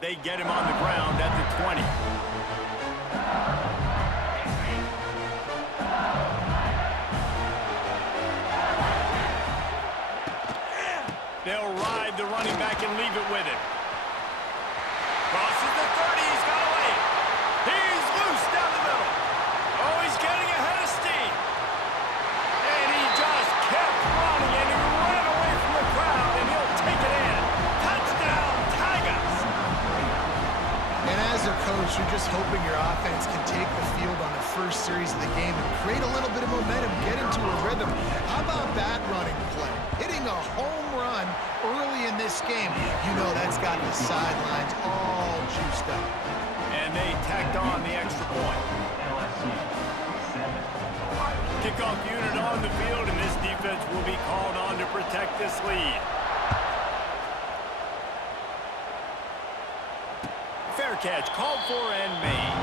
They get him on the ground at the 20. They'll ride the running back and leave it with him. Crosses the 30. He's got away. He's loose down the middle. Oh, he's getting ahead of steam. And he just kept running, and he ran away from the crowd, and he'll take it in. Touchdown, Tigers! And as a coach, you're just hoping your offense can take the field on the first series of the game and create a little bit of momentum, get into a rhythm. How about that running play? Hitting a home run early in this game. You know that's got the sidelines all juiced up. And they tacked on the extra point. Kickoff unit on the field, and this defense will be called on to protect this lead. Fair catch, called for and made.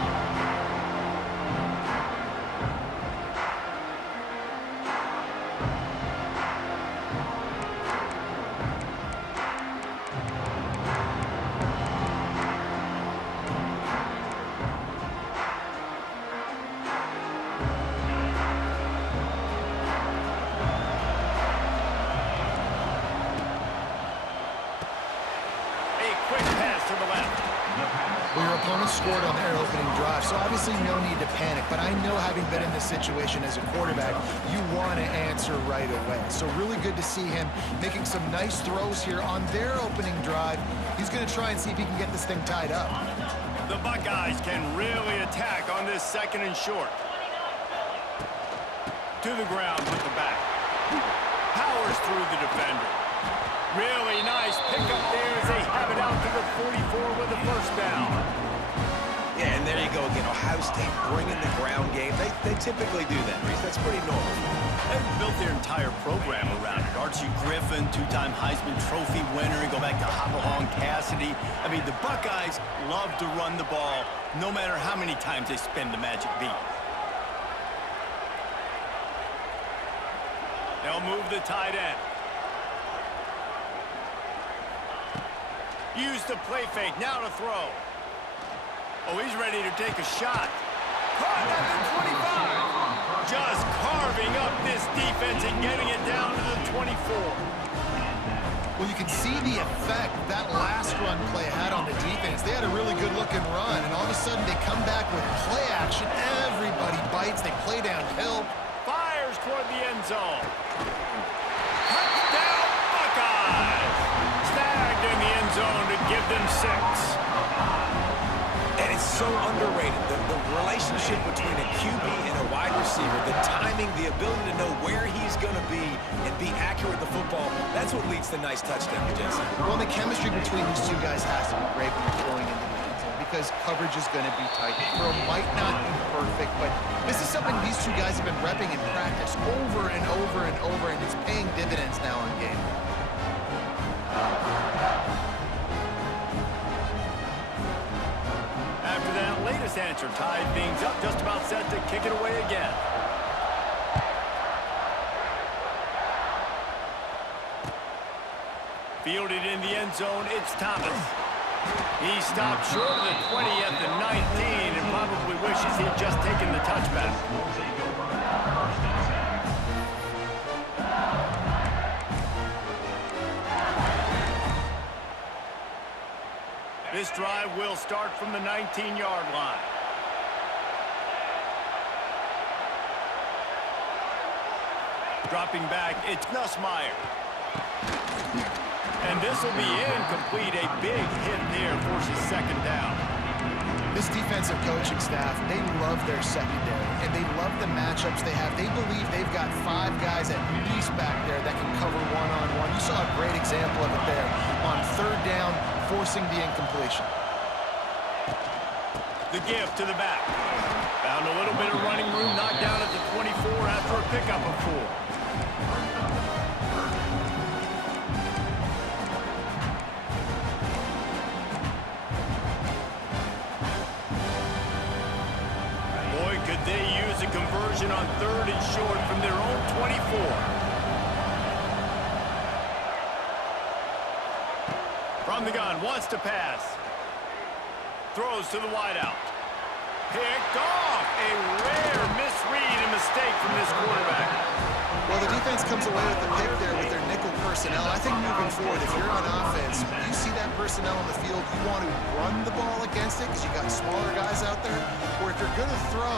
Well, your opponent scored on their opening drive, so obviously no need to panic. But I know, having been in this situation as a quarterback, you want to answer right away. So really good to see him making some nice throws here on their opening drive. He's going to try and see if he can get this thing tied up. The Buckeyes can really attack on this second and short. To the ground with the back. Powers through the defender. Really nice pickup there as they have it out to the 44 with the first down. Yeah, and there you go again. Ohio State bringing the ground game. They typically do that, Reese. That's pretty normal. They've built their entire program around it. Archie Griffin, two-time Heisman Trophy winner. Go back to Hopalong Cassidy. I mean, the Buckeyes love to run the ball no matter how many times they spin the magic beat. They'll move the tight end. Use the play fake, now to throw. Oh, he's ready to take a shot. Caught at the 25. Just carving up this defense and getting it down to the 24. Well, you can see the effect that last run play had on the defense. They had a really good-looking run, and all of a sudden they come back with play action. Everybody bites. They play downhill. Fires toward the end zone. Touchdown, Buckeyes! Snagged in the end zone to give them 6. And it's so underrated. The relationship between a QB and a wide receiver, the timing, the ability to know where he's going to be and be accurate with the football, that's what leads to nice touchdowns, Jesse. Well, the chemistry between these two guys has to be great when you're throwing into the end zone because coverage is going to be tight. The throw might not be perfect, but this is something these two guys have been repping in practice over and over and over, and it's paying dividends now on game day. After that latest answer tied things up, just about set to kick it away again. Fielded in the end zone, it's Thomas. He stopped short of the 20 at the 19 and probably wishes he'd just taken the touchback. This drive will start from the 19-yard line. Dropping back, it's Nussmeier. And this will be incomplete. A big hit there forces second down. This defensive coaching staff, they love their secondary, and they love the matchups they have. They believe they've got 5 guys at least back there that can cover one-on-one. You saw a great example of it there on third down, forcing the incompletion. The give to the back. Found a little bit of running room, knocked down at the 24 after a pickup of 4. Could they use a conversion on third and short from their own 24? From the gun, wants to pass. throws to the wideout. Picked off. A rare misread and mistake from this quarterback. Well, the defense comes away with the pick there with their nickel personnel. I think moving forward, if you're on offense, you see that personnel on the field, you want to run the ball against it because you got smaller guys out there. Or if you're going to throw,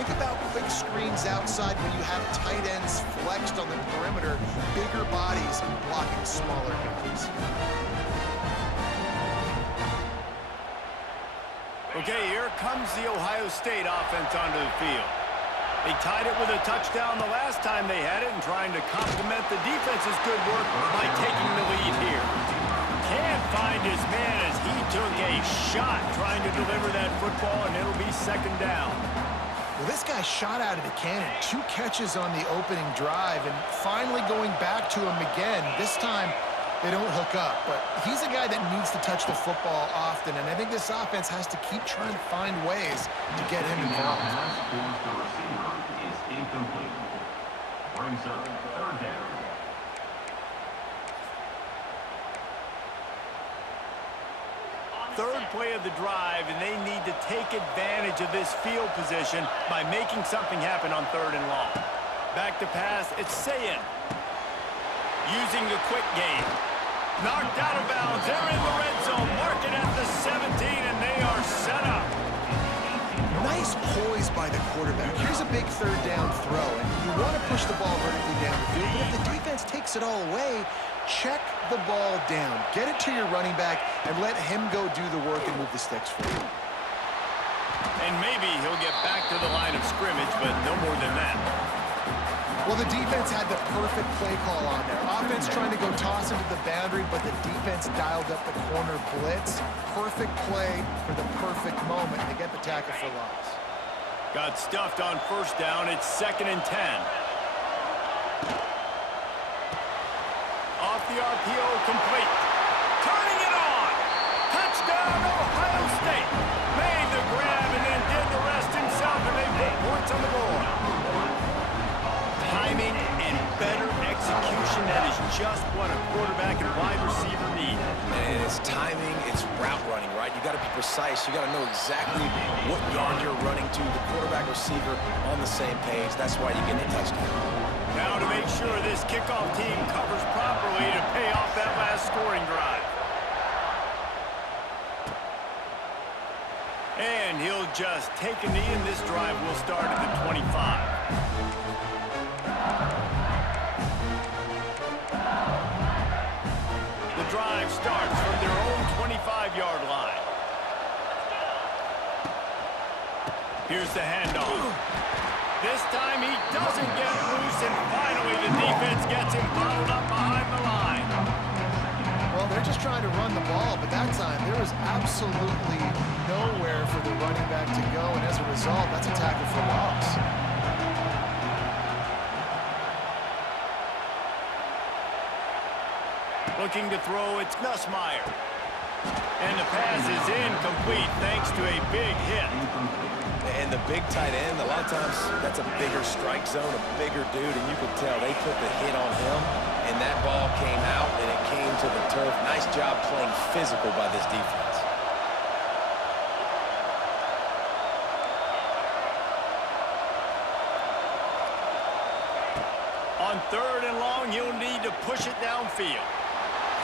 think about quick screens outside when you have tight ends flexed on the perimeter, bigger bodies blocking smaller guys. Okay, here comes the Ohio State offense onto the field. They tied it with a touchdown the last time they had it and trying to complement the defense's good work by taking the lead here. Can't find his man as he took a shot trying to deliver that football, and it'll be second down. Well, this guy shot out of the cannon. 2 catches on the opening drive, and finally going back to him again. This time, they don't hook up, but he's a guy that needs to touch the football often, and I think this offense has to keep trying to find ways to get him involved. The receiver is incomplete. Brings up third down. Third play of the drive, and they need to take advantage of this field position by making something happen on 3rd and long. Back to pass, it's Sayin. Using the quick game. Knocked out of bounds. They're in the red zone. Mark it at the 17, and they are set up. Nice poise by the quarterback. Here's a big 3rd down throw, and you want to push the ball vertically down the field, but if the defense takes it all away, check the ball down. Get it to your running back and let him go do the work and move the sticks for you. And maybe he'll get back to the line of scrimmage, but no more than that. Well, the defense had the perfect play call on there. Offense trying to go toss into the boundary, but the defense dialed up the corner blitz. Perfect play for the perfect moment to get the tackle for loss. Got stuffed on 1st down. It's 2nd and 10. Off the RPO, complete. Turning it on. Touchdown, Ohio State. Made the grab and then did the rest himself, and they put points on the board. Timing and better execution, that is just what a quarterback and wide receiver need. And it's timing, it's route running, right? You got to be precise. You got to know exactly what yard you're running to. The quarterback receiver on the same page. That's why you get the touchdown. Now to make sure this kickoff team covers properly to pay off that last scoring drive. And he'll just take a knee, and this drive will start at the 25. The drive starts from their own 25-yard line. Here's the handoff. This time he doesn't get loose, and finally the defense gets him bottled up behind the line. Well, they're just trying to run the ball, but that time there was absolutely nowhere for the running back to go, and as a result, that's a tackle for loss. Looking to throw, it's Nussmeier. And the pass is incomplete thanks to a big hit. And the big tight end, a lot of times that's a bigger strike zone, a bigger dude, and you could tell they put the hit on him, and that ball came out, and it came to the turf. Nice job playing physical by this defense. On 3rd and long, you'll need to push it downfield.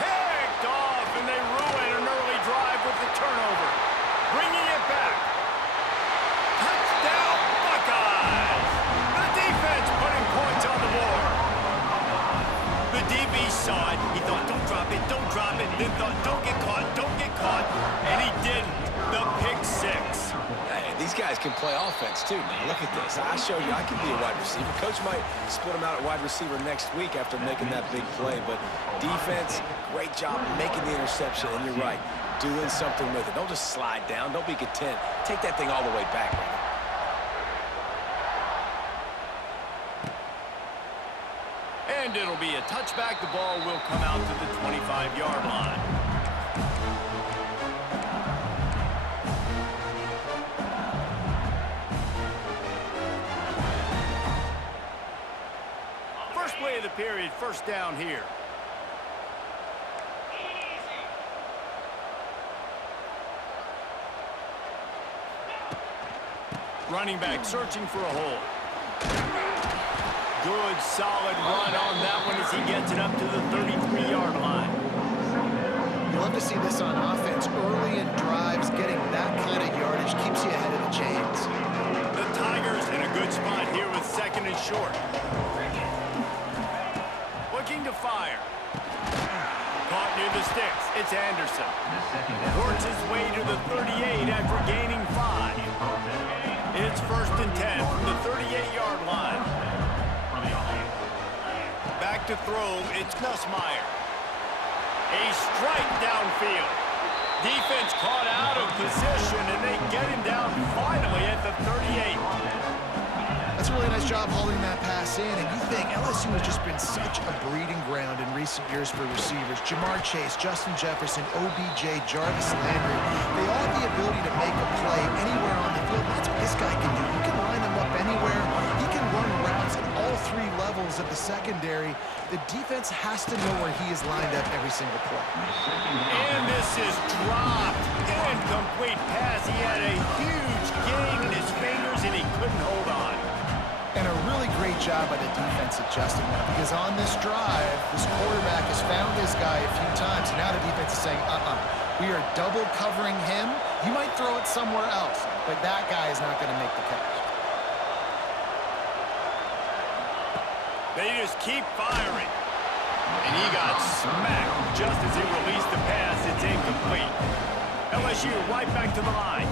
Picked off, and they ruin an early drive with the turnover. Bringing it back. Touchdown, Buckeyes! The defense putting points on the board. The DB saw it. He thought, don't drop it, don't drop it. Then thought, don't get caught, and he didn't. The pick 6. Hey, these guys can play offense too, man. Look at this. I showed you I can be a wide receiver. Coach might split him out at wide receiver next week after making that big play, but defense, great job making the interception, and you're right, doing something with it. Don't just slide down. Don't be content. Take that thing all the way back, brother. And it'll be a touchback. The ball will come out to the 25-yard line. First play of the period, 1st down here. Running back searching for a hole. Good, solid run on that one as he gets it up to the 33-yard line. You love to see this on offense. Early in drives, getting that kind of yardage keeps you ahead of the chains. The Tigers in a good spot here with second and short. Looking to fire. Caught near the sticks. It's Anderson. Works his way to the 38 after gaining 5. It's 1st and 10 from the 38-yard line. Back to throw. It's Nussmeier. A strike downfield. Defense caught out of position, and they get him down finally at the 38. That's a really nice job holding that pass in, and you think LSU has just been such a breeding ground in recent years for receivers. Jamar Chase, Justin Jefferson, OBJ, Jarvis Landry, they all have the ability to make a play anywhere on the field. That's what this guy can do. He can line them up anywhere. He can run routes at all 3 levels of the secondary. The defense has to know where he is lined up every single play. And this is dropped. Incomplete pass. He had a huge gain in his fingers, and he couldn't hold on. And a really great job by the defense adjusting that, because on this drive, this quarterback has found this guy a few times, and now the defense is saying, we are double covering him. You might throw it somewhere else, but that guy is not going to make the catch. They just keep firing. And he got smacked just as he released the pass. It's incomplete. LSU right back to the line.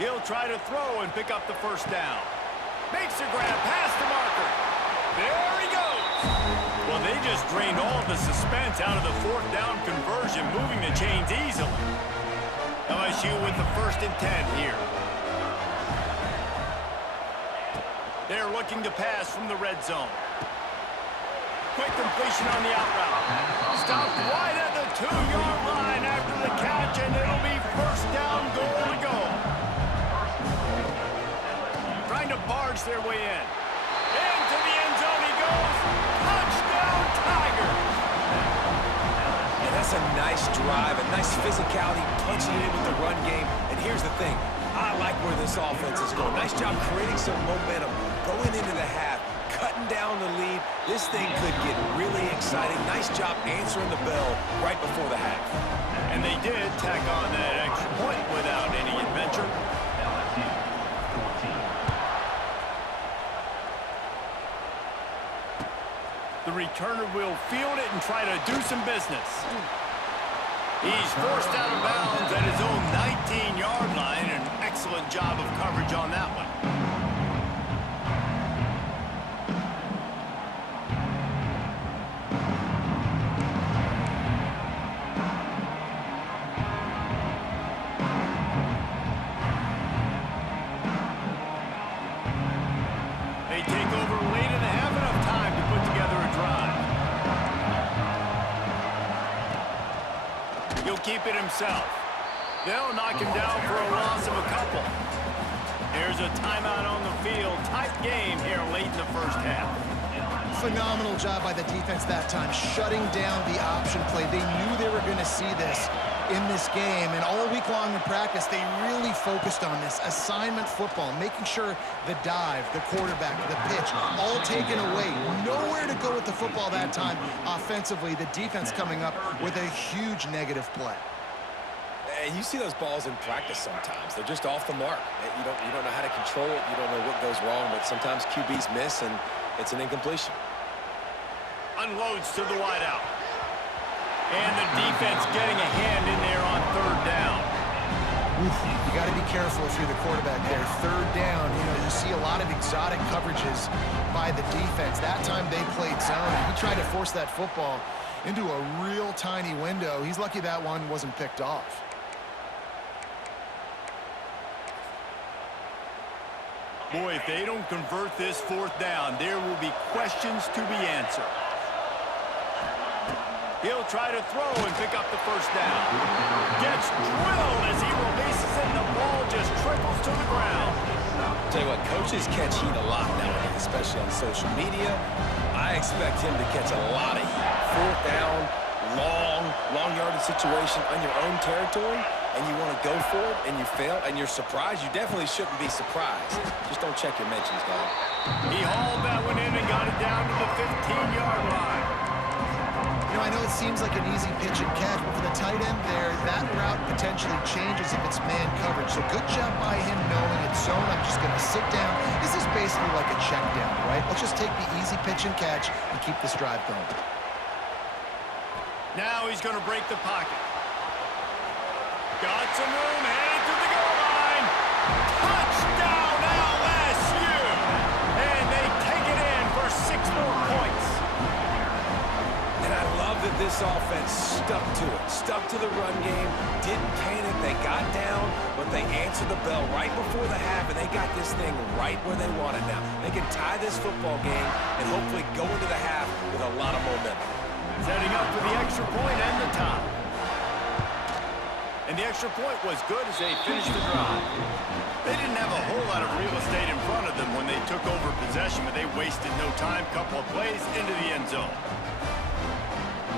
He'll try to throw and pick up the 1st down. Makes a grab past the marker. There he goes. Well, they just drained all the suspense out of the 4th down conversion, moving the chains easily. LSU with the 1st and 10 here. They're looking to pass from the red zone. Quick completion on the out route. Stopped right at the 2-yard line after the catch, and it'll be 1st down, goal to go. Trying to barge their way in. Into the end zone he goes. Touchdown, Tigers! And that's a nice drive, a nice physicality, punching it in with the run game. And here's the thing. I like where this offense is going. Nice job creating some momentum, going into the half, cutting down the lead. This thing could get really exciting. Nice job answering the bell right before the half. And they did tack on that extra point without any adventure. The returner will field it and try to do some business. He's forced out of bounds at his own 19-yard line. An excellent job of coverage on that one. They take over late and have enough time to put together a drive. He'll keep it himself. They'll knock him down for a loss of a couple. Here's a timeout on the field. Tight game here late in the 1st half. Phenomenal job by the defense that time, shutting down the option play. They knew they were going to see this in this game, and all week long in practice, they really focused on this assignment football, making sure the dive, the quarterback, the pitch, all taken away. Nowhere to go with the football that time offensively. The defense coming up with a huge negative play. And you see those balls in practice sometimes. They're just off the mark. You don't know how to control it. You don't know what goes wrong, but sometimes QBs miss, and it's an incompletion. Unloads to the wideout. And the defense getting a hand in there on 3rd down. You got to be careful if you're the quarterback there. 3rd down, you see a lot of exotic coverages by the defense. That time they played zone, and he tried to force that football into a real tiny window. He's lucky that one wasn't picked off. Boy, if they don't convert this 4th down, there will be questions to be answered. He'll try to throw and pick up the 1st down. Gets drilled as he releases it, and the ball just trickles to the ground. I'll tell you what, coaches catch heat a lot nowadays, especially on social media. I expect him to catch a lot of heat. 4th down, long yardage situation on your own territory, and you want to go for it, and you fail, and you're surprised, you definitely shouldn't be surprised. Just don't check your mentions, dog. He hauled that one in and got it down to the 15-yard line. You know, I know it seems like an easy pitch and catch, but for the tight end there, that route potentially changes if it's man coverage. So good job by him knowing it's zone. I'm just going to sit down. This is basically like a check down, right? Let's just take the easy pitch and catch and keep this drive going. Now he's going to break the pocket. Got some room, headed to the goal line. Touchdown LSU! And they take it in for 6 more points. And I love that this offense stuck to it, stuck to the run game, didn't panic. They got down, but they answered the bell right before the half, and they got this thing right where they want it now. They can tie this football game and hopefully go into the half with a lot of momentum. Setting up for the extra point and the tie. And the extra point was good as they finished the drive. They didn't have a whole lot of real estate in front of them when they took over possession, but they wasted no time. Couple of plays into the end zone.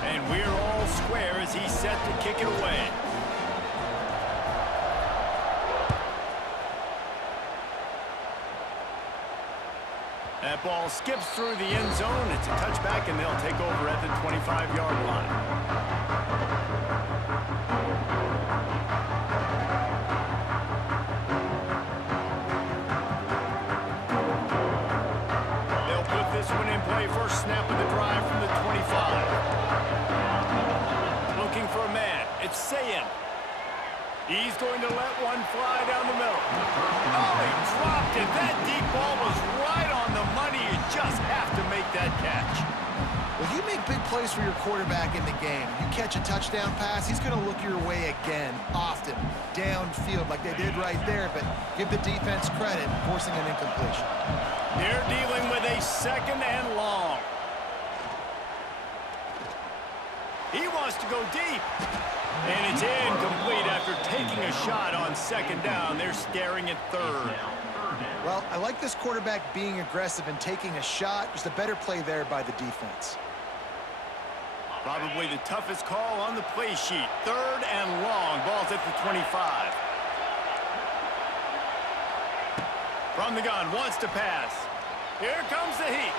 And we're all square as he's set to kick it away. That ball skips through the end zone. It's a touchback, and they'll take over at the 25-yard line. They'll put this one in play. First snap of the drive from the 25. Looking for a man. It's Sayin. He's going to let one fly down the middle. Oh, he dropped it. That deep ball was right on the money. You just have to make that catch. Well, you make big plays for your quarterback in the game. You catch a touchdown pass, he's going to look your way again, often, downfield like they did right there, but give the defense credit, forcing an incompletion. They're dealing with a 2nd and long. He wants to go deep. And it's incomplete after taking a shot on 2nd down. They're staring at 3rd. Well, I like this quarterback being aggressive and taking a shot. Just a better play there by the defense. Probably the toughest call on the play sheet. 3rd and long. Ball's at the 25. From the gun, wants to pass. Here comes the heat.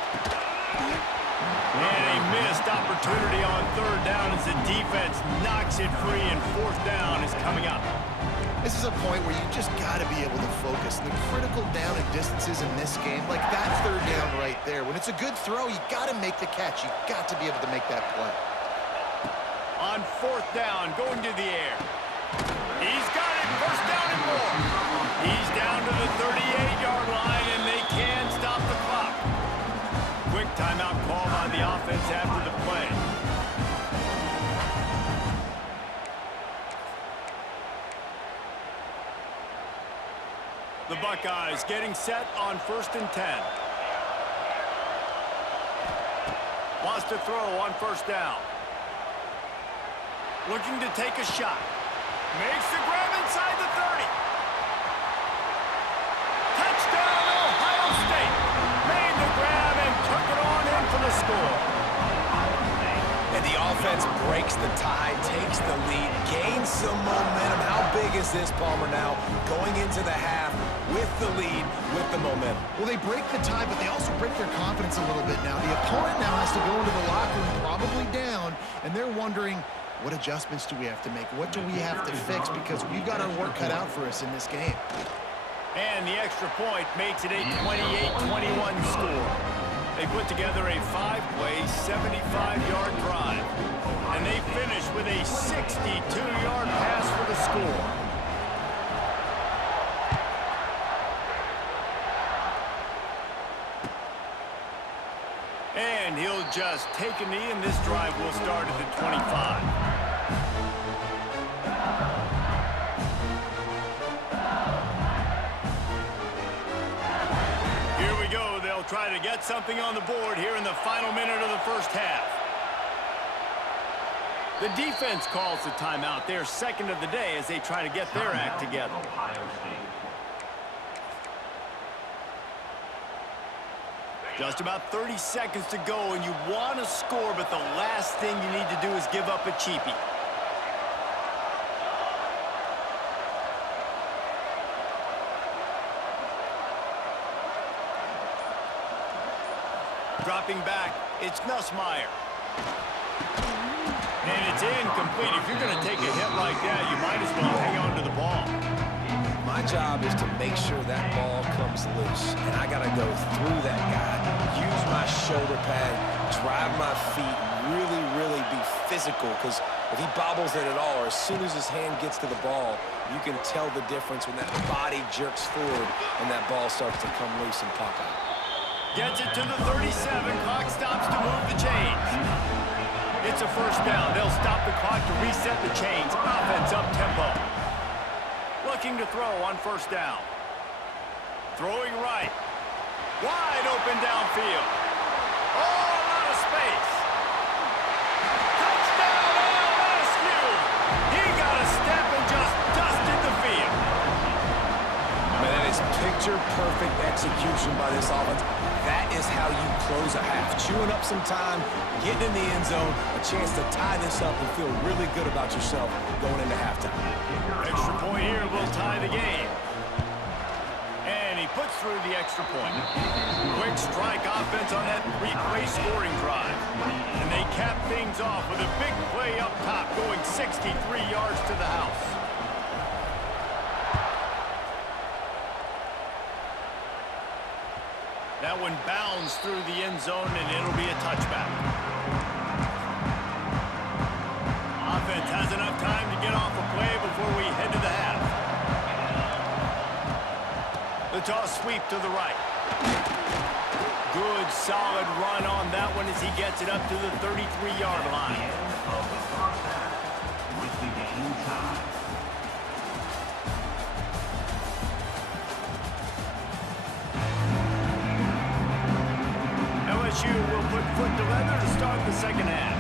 And a missed opportunity on 3rd down as the defense knocks it free, and 4th down is coming up. This is a point where you just got to be able to focus. The critical down and distances in this game, like that 3rd down right there. When it's a good throw, you got to make the catch. You got to be able to make that play. On 4th down, going to the air. He's got it. 1st down and more. He's down to the 38-yard line, and they can stop the clock. Quick timeout call on the offense after the play. The Buckeyes getting set on 1st and 10. Wants to throw on 1st down. Looking to take a shot. Makes the grab inside the 30. Touchdown, Ohio State. Made the grab and took it on in for the score. And the offense breaks the tie, takes the lead, gains some momentum. How big is this, Palmer, now going into the half with the lead, with the momentum? Well, they break the tie, but they also break their confidence a little bit now. The opponent now has to go into the locker room probably down, and they're wondering, what adjustments do we have to make? What do we have to fix? Because we've got our work cut out for us in this game. And the extra point makes it a 28-21 score. They put together a 5-play, 75-yard drive. And they finish with a 62-yard pass for the score. And he'll just take a knee, and this drive will start at the 25. Try to get something on the board here in the final minute of the 1st half. The defense calls the timeout, their 2nd of the day, as they try to get their act together. Just about 30 seconds to go, and you want to score, but the last thing you need to do is give up a cheapie. Dropping back, it's Nussmeier. And it's incomplete. If you're going to take a hit like that, you might as well hang on to the ball. My job is to make sure that ball comes loose, and I got to go through that guy, use my shoulder pad, drive my feet, really be physical, because if he bobbles it at all, or as soon as his hand gets to the ball, you can tell the difference when that body jerks forward and that ball starts to come loose and pop out. Gets it to the 37. Clock stops to move the chains. It's a first down. They'll stop the clock to reset the chains. Offense up tempo. Looking to throw on first down. Throwing right. Wide open downfield. Oh, a lot of space. Touchdown, LSU! He got a step and just dusted the field. Man, that is picture-perfect execution by this offense. That is how you close a half. Chewing up some time, getting in the end zone, a chance to tie this up and feel really good about yourself going into halftime. Extra point here will tie the game. And he puts through the extra point. Quick strike offense on that three-play scoring drive. And they cap things off with a big play up top, going 63 yards to the house. That one bounds through the end zone, and it'll be a touchback. Offense has enough time to get off a play before we head to the half. The toss sweep to the right. Good, solid run on that one as he gets it up to the 33-yard line. With the game time. LSU will put foot to leather to start the second half.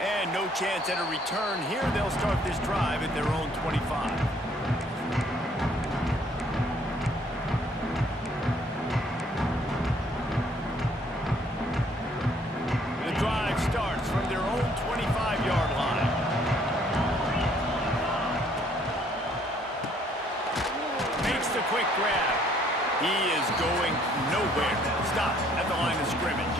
And no chance at a return here. They'll start this drive at their own 25. The drive starts from their own 25-yard line. Makes the quick grab. He is going nowhere. Stop at the line of scrimmage.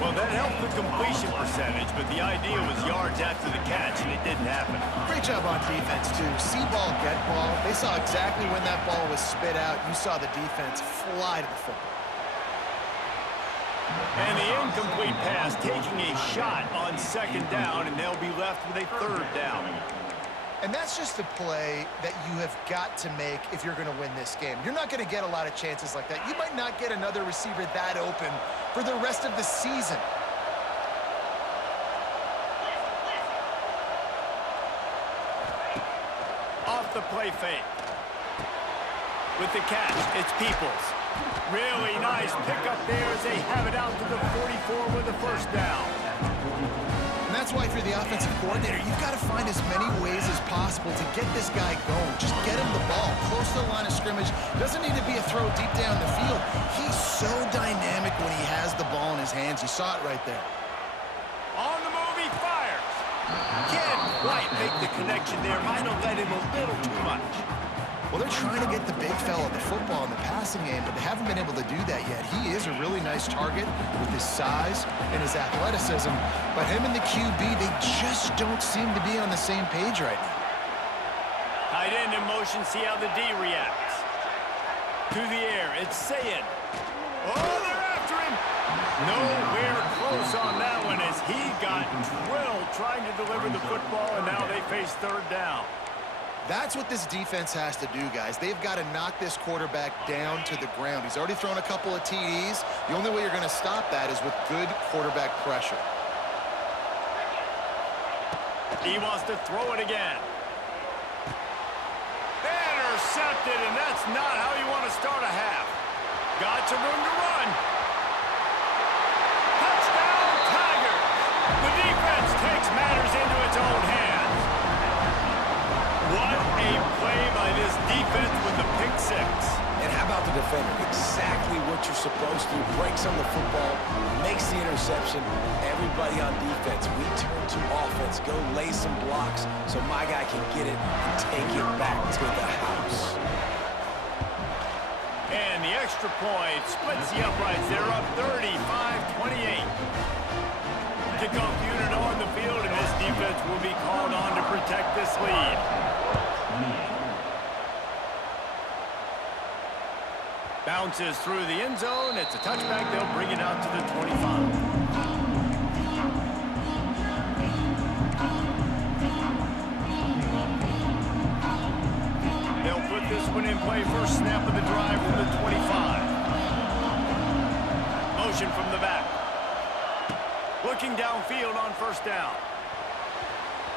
Well, that helped the completion percentage, but the idea was yards after the catch, and it didn't happen. Great job on defense, too. See ball, get ball. They saw exactly when that ball was spit out. You saw the defense fly to the football. And the incomplete pass taking a shot on second down, and they'll be left with a third down. And that's just a play that you have got to make if you're going to win this game. You're not going to get a lot of chances like that. You might not get another receiver that open for the rest of the season. Off the play fake. With the catch, it's Peoples. Really nice pickup there as they have it out to the 44 with the first down. And that's why if you're the offensive coordinator, you've got to find as many ways as possible to get this guy going. Just get him the ball close to the line of scrimmage. Doesn't need to be a throw deep down the field. He's so dynamic when he has the ball in his hands. You saw it right there. On the move, he fires. Can't quite make the connection there. Might have led him a little too much. Well, they're trying to get the big fella the football in the passing game, but they haven't been able to do that yet. He is a really nice target with his size and his athleticism, but him and the QB, they just don't seem to be on the same page right now. Tight end in motion, see how the D reacts. To the air, it's Sayin. Oh, they're after him. Nowhere close on that one as he got drilled trying to deliver the football, and now they face third down. That's what this defense has to do, guys. They've got to knock this quarterback down to the ground. He's already thrown a couple of TDs. The only way you're going to stop that is with good quarterback pressure. He wants to throw it again. Intercepted, and that's not how you want to start a half. Got some room to run. Touchdown, Tigers! The defense takes matters into its own hands. What a play defense with the pick six. And how about the defender? Exactly what you're supposed to. Breaks on the football, makes the interception. Everybody on defense, we turn to offense. Go lay some blocks so my guy can get it and take it back to the house. And the extra point splits the uprights. They're up 35-28. Kickoff unit on the field, and this defense will be called on to protect this lead. 28. Bounces through the end zone. It's a touchback. They'll bring it out to the 25. They'll put this one in play. First snap of the drive from the 25. Motion from the back. Looking downfield on first down.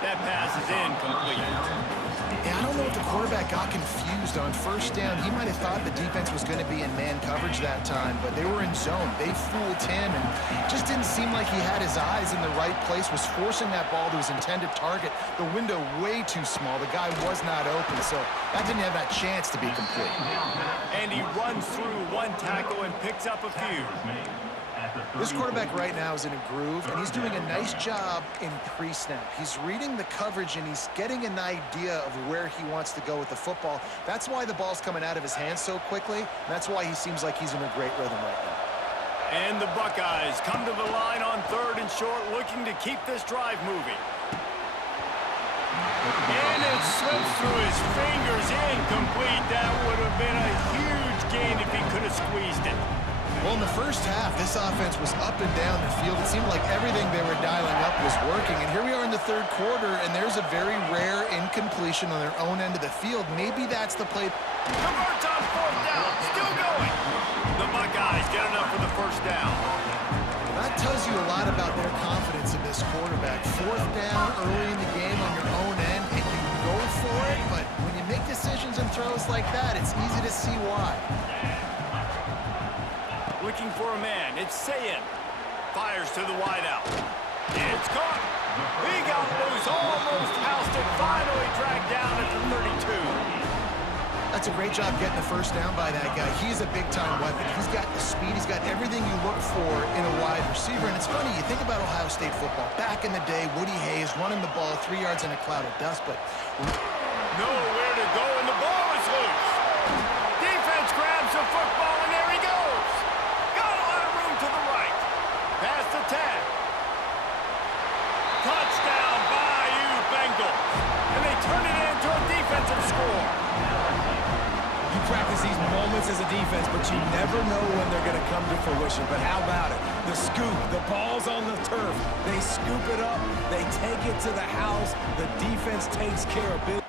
That pass is incomplete. Yeah, I don't know if the quarterback got confused on first down. He might have thought the defense was going to be in man coverage that time, but they were in zone. They fooled him and just didn't seem like he had his eyes in the right place, was forcing that ball to his intended target. The window way too small. The guy was not open, so that didn't have that chance to be complete. And he runs through one tackle and picks up a few. This quarterback right now is in a groove, and he's doing a nice job in pre-snap. He's reading the coverage, and he's getting an idea of where he wants to go with the football. That's why the ball's coming out of his hands so quickly. That's why he seems like he's in a great rhythm right now. And the Buckeyes come to the line on 3rd and short, looking to keep this drive moving. And it slips through his fingers, incomplete. That would have been a huge gain if he could have squeezed it. Well, in the first half, this offense was up and down the field. It seemed like everything they were dialing up was working. And here we are in the 3rd quarter, and there's a very rare incompletion on their own end of the field. Maybe that's the play. Converts on 4th down, still going. The Buckeyes get enough for the first down. That tells you a lot about their confidence in this quarterback. 4th down early in the game on your own end, and you go for it. But when you make decisions and throws like that, it's easy to see why. Looking for a man. It's Sayin. Fires to the wideout. It's caught. He got loose. Almost housed it. Finally dragged down at the 32. That's a great job getting the first down by that guy. He's a big-time weapon. He's got the speed. He's got everything you look for in a wide receiver. And it's funny, you think about Ohio State football. Back in the day, Woody Hayes running the ball 3 yards in a cloud of dust, but nowhere to go, and the ball is loose. Defense grabs the football, and there he goes. Got a lot of room to the right. Past the 10. Touchdown, Bayou Bengals. And they turn it into a defensive score. You practice these moments as a defense, but you never know when they're going to come to fruition. But how about it? The scoop, the ball's on the turf. They scoop it up. They take it to the house. The defense takes care of business.